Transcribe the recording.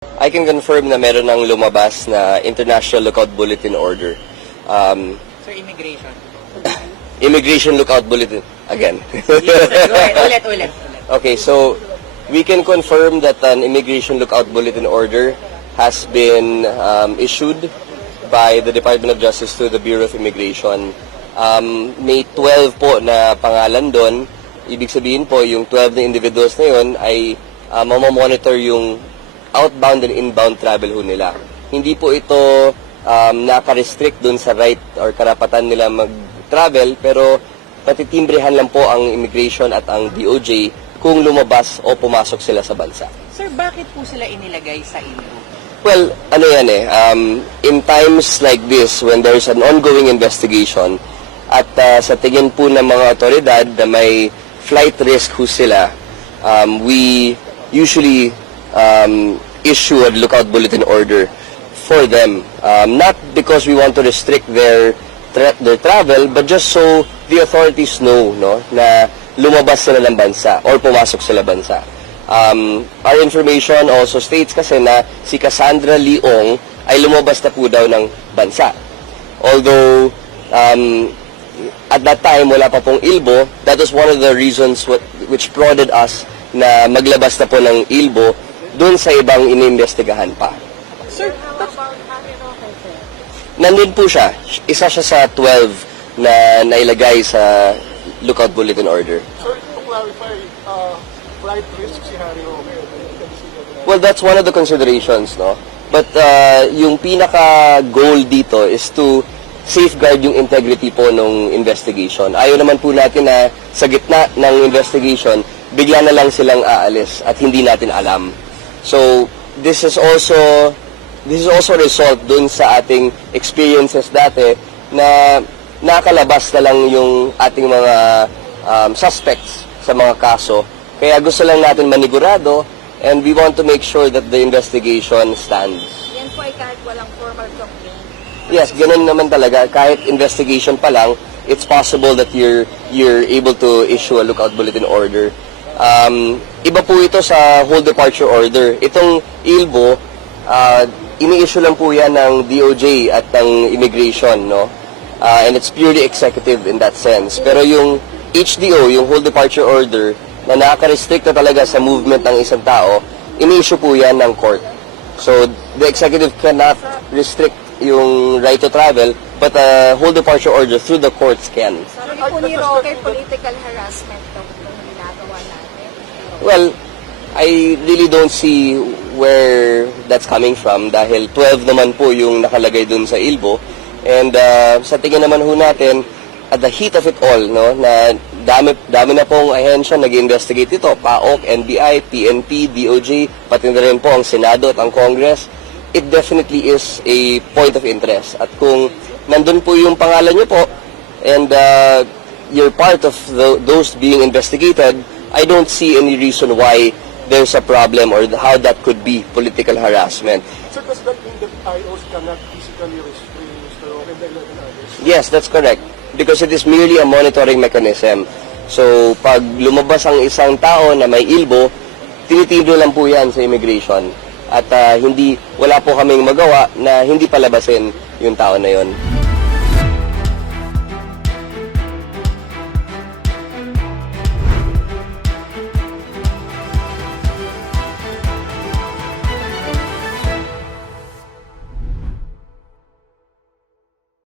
I can confirm na meron ng lumabas na International Lookout Bulletin Order. Sir, immigration. Immigration Lookout Bulletin. Again. Yes, ulit. Okay, so we can confirm that an Immigration Lookout Bulletin Order has been issued by the Department of Justice to the Bureau of Immigration. May 12 po na pangalan doon. Ibig sabihin po, yung 12 na individuals na yun ay mamamonitor yung outbound and inbound travel ho nila. Hindi po ito naka-restrict dun sa right or karapatan nila mag-travel, pero patitimbrehan lang po ang immigration at ang DOJ kung lumabas o pumasok sila sa bansa. Sir, bakit po sila inilagay sa ILO? Well, ano yan in times like this, when there's an ongoing investigation, at sa tingin po ng mga otoridad na may flight risk ho sila, we usually issue a lookout bulletin order for them. Not because we want to restrict their travel, but just so the authorities know, no, na lumabas sila ng bansa or pumasok sila bansa. Our information also states kasi na si Cassandra Leong ay lumabas na po daw ng bansa. Although, at that time, wala pa pong ILBO, that was one of the reasons which prodded us na maglabas na po ng ILBO dun sa ibang inimbestigahan pa. Sir, Nandun po siya. Isa siya sa 12 na nailagay sa Lookout Bulletin Order. Sir, to clarify, flight risk si Harry Roque. Well, that's one of the considerations, no? But yung pinaka-goal dito is to safeguard yung integrity po ng investigation. Ayaw naman po natin na sa gitna ng investigation, bigla na lang silang aalis at hindi natin alam. So, this is also result dun sa ating experiences dati na nakalabas na lang yung ating mga suspects sa mga kaso. Kaya gusto lang natin manigurado and we want to make sure that the investigation stands. Yan po ay kahit walang formal complaint. Yes, ganun naman talaga. Kahit investigation pa lang, it's possible that you're able to issue a lookout bulletin order. Iba po ito sa whole departure order. Itong ILBO, ini-issue lang po yan ng DOJ at ng immigration, no? And it's purely executive in that sense. Pero yung HDO, yung whole departure order, na nakaka-restrict na talaga sa movement ng isang tao, ini-issue po yan ng court. So, the executive cannot restrict yung right to travel, but a whole departure order through the courts can. Sabi po ni Roque, political harassment daw itong ginagawa natin. Well, I really don't see where that's coming from dahil 12 naman po yung nakalagay dun sa ILBO. And sa tingin naman ho natin, at the heat of it all, no, na dami na pong ahensya nag-investigate ito, PAOK, NBI, PNP, DOJ, pati na rin po ang Senado at ang Congress. It definitely is a point of interest. At kung nandun po yung pangalan nyo po, and you're part of those being investigated, I don't see any reason why there's a problem or how that could be political harassment. Sir, does that mean that IOs cannot physically restrain Mr. Roque and the 11 others? Yes, that's correct. Because it is merely a monitoring mechanism. So, pag lumabas ang isang tao na may ILBO, tinitiblo lang po yan sa immigration. At wala po kaming magawa na hindi palabasin yung tao na yon.